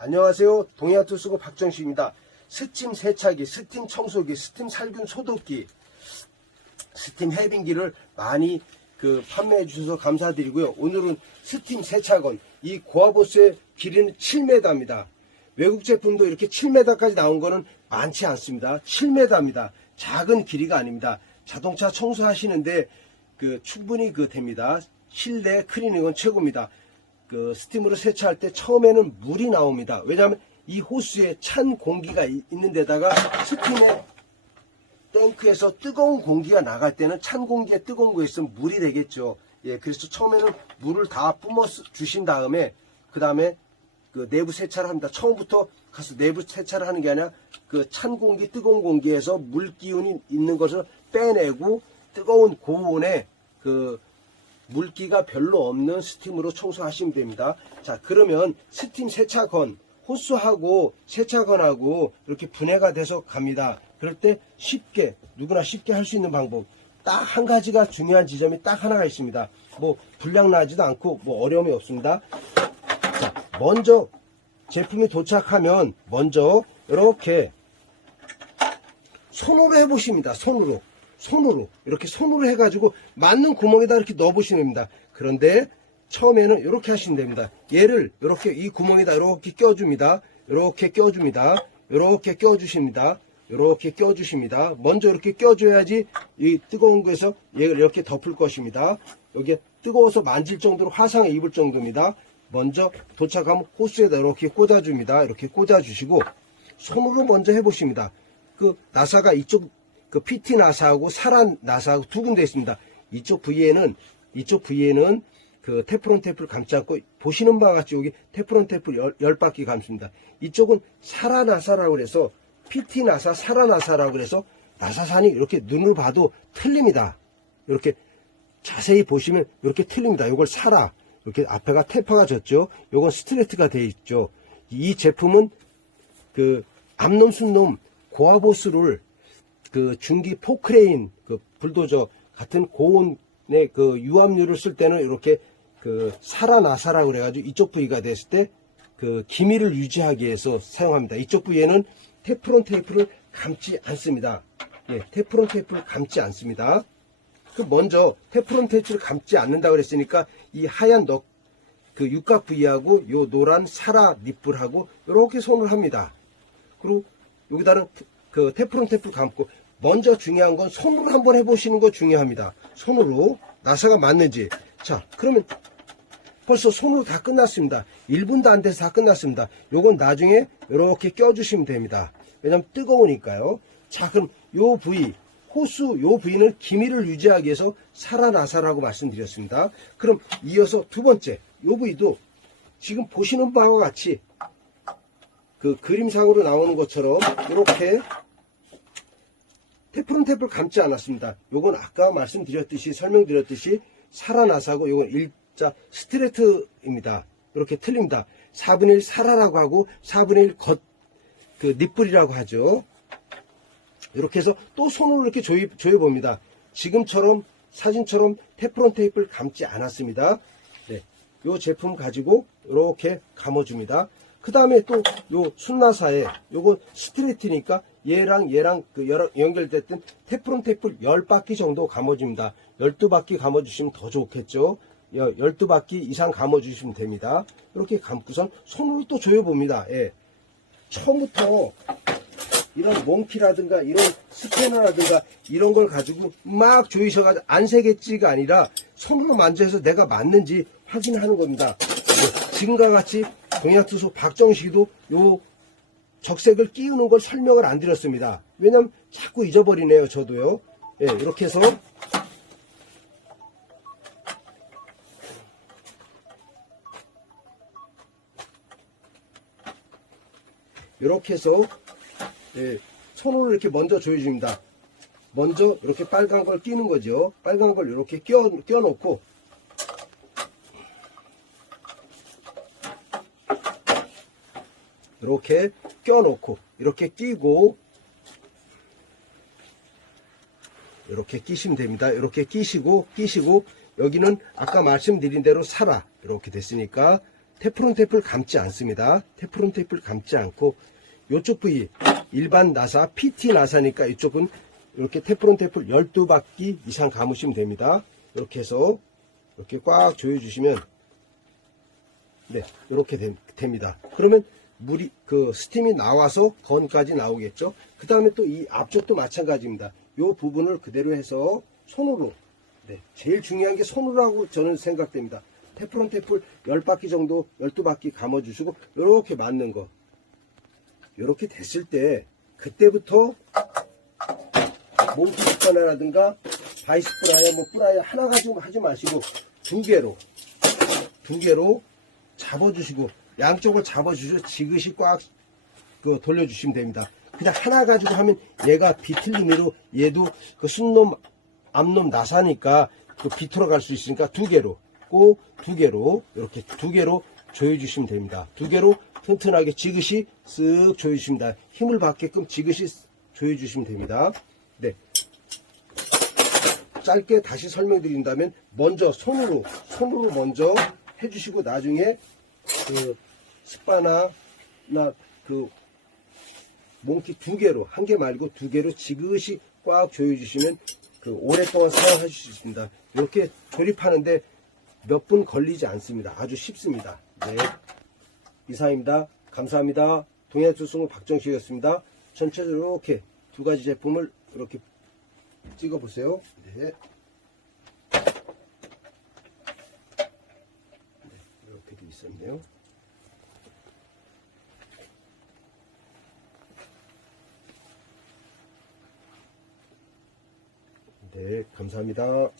안녕하세요. 동해안투수고 박정식입니다. 스팀 세차기, 스팀 청소기, 스팀 살균 소독기, 스팀 해빙기를 많이 판매해 주셔서 감사드리고요. 오늘은 스팀 세차건, 이 고아보스의 길이는 7m입니다. 외국 제품도 이렇게 7m까지 나온 거는 많지 않습니다. 7m입니다. 작은 길이가 아닙니다. 자동차 청소하시는데 충분히 됩니다. 실내 클리닝은 최고입니다. 스팀으로 세차할 때 처음에는 물이 나옵니다. 왜냐하면 이 호스에 찬 공기가 있는 데다가 스팀의 탱크에서 뜨거운 공기가 나갈 때는 찬 공기에 뜨거운 거에 있으면 물이 되겠죠. 예, 그래서 처음에는 물을 다 뿜어 주신 다음에 그 다음에 내부 세차를 합니다. 처음부터 가서 내부 세차를 하는 게 아니라 찬 공기, 뜨거운 공기에서 물 기운이 있는 것을 빼내고 뜨거운 고온에 물기가 별로 없는 스팀으로 청소하시면 됩니다. 자, 그러면 스팀 세차건, 호스하고 세차건하고 이렇게 분해가 돼서 갑니다. 그럴 때 누구나 쉽게 할 수 있는 방법. 딱 한 가지가 중요한 지점이 딱 하나가 있습니다. 불량 나지도 않고 어려움이 없습니다. 자, 먼저 제품이 도착하면 먼저 이렇게 손으로 해보십니다. 손으로 이렇게 손으로 해가지고 맞는 구멍에다 이렇게 넣어보시면 됩니다. 그런데 처음에는 이렇게 하시면 됩니다. 얘를 이렇게 이 구멍에다 이렇게 껴줍니다. 이렇게 껴줍니다. 이렇게 껴주십니다. 이렇게 껴주십니다. 먼저 이렇게 껴줘야지 이 뜨거운 거에서 얘를 이렇게 덮을 것입니다. 여기에 뜨거워서 만질 정도로 화상에 입을 정도입니다. 먼저 도착하면 호스에다 이렇게 꽂아줍니다. 이렇게 꽂아주시고 손으로 먼저 해보십니다. 나사가 이쪽 PT 나사하고 사란 나사하고 두 군데 있습니다. 이쪽 부위에는 테프론 테이프를 감지 않고 보시는 바와 같이 여기 테프론 테이프를 10바퀴 감습니다. 이쪽은 사라 나사라고 그래서 PT 나사, 사라 나사라고 그래서 나사산이 이렇게 눈으로 봐도 틀립니다. 이렇게 자세히 보시면 이렇게 틀립니다. 이걸 사라, 이렇게 앞에가 테파가 졌죠. 이건 스트레이트가 되어 있죠. 이 제품은 암놈 순놈 고아보스를 중기 포크레인, 불도저 같은 고온의 유압류를 쓸 때는 이렇게 사라 나사라고 그래가지고 이쪽 부위가 됐을 때 기미를 유지하기 위해서 사용합니다. 이쪽 부위에는 테프론 테이프를 감지 않습니다. 예, 테프론 테이프를 감지 않습니다. 먼저 테프론 테이프를 감지 않는다고 그랬으니까 이 하얀 육각 부위하고 요 노란 사라 닛불하고 이렇게 손을 합니다. 그리고 여기다는 테프론 테이프를 감고 먼저 중요한 건 손으로 한번 해보시는 거 중요합니다. 손으로 나사가 맞는지. 자, 그러면 벌써 손으로 다 끝났습니다. 1분도 안 돼서 다 끝났습니다. 요건 나중에 이렇게 껴주시면 됩니다. 왜냐면 뜨거우니까요. 자, 그럼 요 부위, 호스 요 부위는 기미를 유지하기 위해서 사라나사라고 말씀드렸습니다. 그럼 이어서 두 번째, 요 부위도 지금 보시는 바와 같이 그림상으로 나오는 것처럼 이렇게 테프론 테이프를 감지 않았습니다. 요건 아까 설명드렸듯이 사라나사고 요건 일자 스트레이트입니다. 이렇게 틀립니다. 4분의 1 사라라고 하고 4분의 1 닛불이라고 하죠. 이렇게 해서 또 손으로 이렇게 조여봅니다. 지금처럼 사진처럼 테프론 테이프를 감지 않았습니다. 네, 요 제품 가지고 이렇게 감아줍니다. 그 다음에 또 요 순나사에 요거 스트레이트니까 얘랑 연결됐던 테프론 테이프를 10바퀴 정도 감아줍니다. 12바퀴 감아주시면 더 좋겠죠. 12바퀴 이상 감아주시면 됩니다. 이렇게 감고선 손으로 또 조여봅니다. 예. 처음부터 이런 몽키라든가 이런 스패너라든가 이런 걸 가지고 막 조이셔가지고 안 새겠지가 아니라 손으로 만져서 내가 맞는지 확인하는 겁니다. 예. 지금과 같이 동해안투수 박정식이도 요 적색을 끼우는 걸 설명을 안 드렸습니다. 왜냐면 자꾸 잊어버리네요. 저도요. 예, 이렇게 해서 예, 손으로 이렇게 먼저 조여줍니다. 먼저 이렇게 빨간 걸 끼는 거죠. 빨간 걸 이렇게 껴놓고 이렇게 껴놓고 이렇게 끼고 이렇게 끼시면 됩니다. 이렇게 끼시고 여기는 아까 말씀드린 대로 사라 이렇게 됐으니까 테프론 테이프를 감지 않습니다. 테프론 테이프를 감지 않고 이쪽 부위 일반 나사, PT 나사니까 이쪽은 이렇게 테프론 테이프를 12바퀴 이상 감으시면 됩니다. 이렇게 해서 이렇게 꽉 조여주시면 네, 이렇게 됩니다. 그러면 물이 스팀이 나와서 건까지 나오겠죠. 그 다음에 또 이 앞쪽도 마찬가지입니다. 이 부분을 그대로 해서 손으로, 네, 제일 중요한 게 손으로라고 저는 생각됩니다. 테프론 테이프를 10바퀴 정도, 12바퀴 감아주시고 이렇게 맞는 거, 이렇게 됐을 때 그때부터 몽키 스파나라든가 바이스 프라이어, 프라이어 하나 가지고 하지 마시고 두 개로 잡아주시고 양쪽을 잡아주시고 지그시 꽉 돌려주시면 됩니다. 그냥 하나 가지고 하면 얘가 비틀림으로 얘도 순놈 앞놈 나사니까 비틀어 갈 수 있으니까 두 개로 이렇게 두 개로 조여주시면 됩니다. 두 개로 튼튼하게 지그시 쓱 조여주십니다. 힘을 받게끔 지그시 조여주시면 됩니다. 네. 짧게 다시 설명드린다면 먼저 손으로 먼저 해주시고 나중에 스파나나 몽키 두 개로, 한 개 말고 두 개로 지그시 꽉 조여주시면 오랫동안 사용하실 수 있습니다. 이렇게 조립하는데 몇 분 걸리지 않습니다. 아주 쉽습니다. 네. 이상입니다. 감사합니다. 동해투수는 박정식이었습니다. 전체적으로 이렇게 두 가지 제품을 이렇게 찍어 보세요. 네. 이렇게도 있었네요. 네, 감사합니다.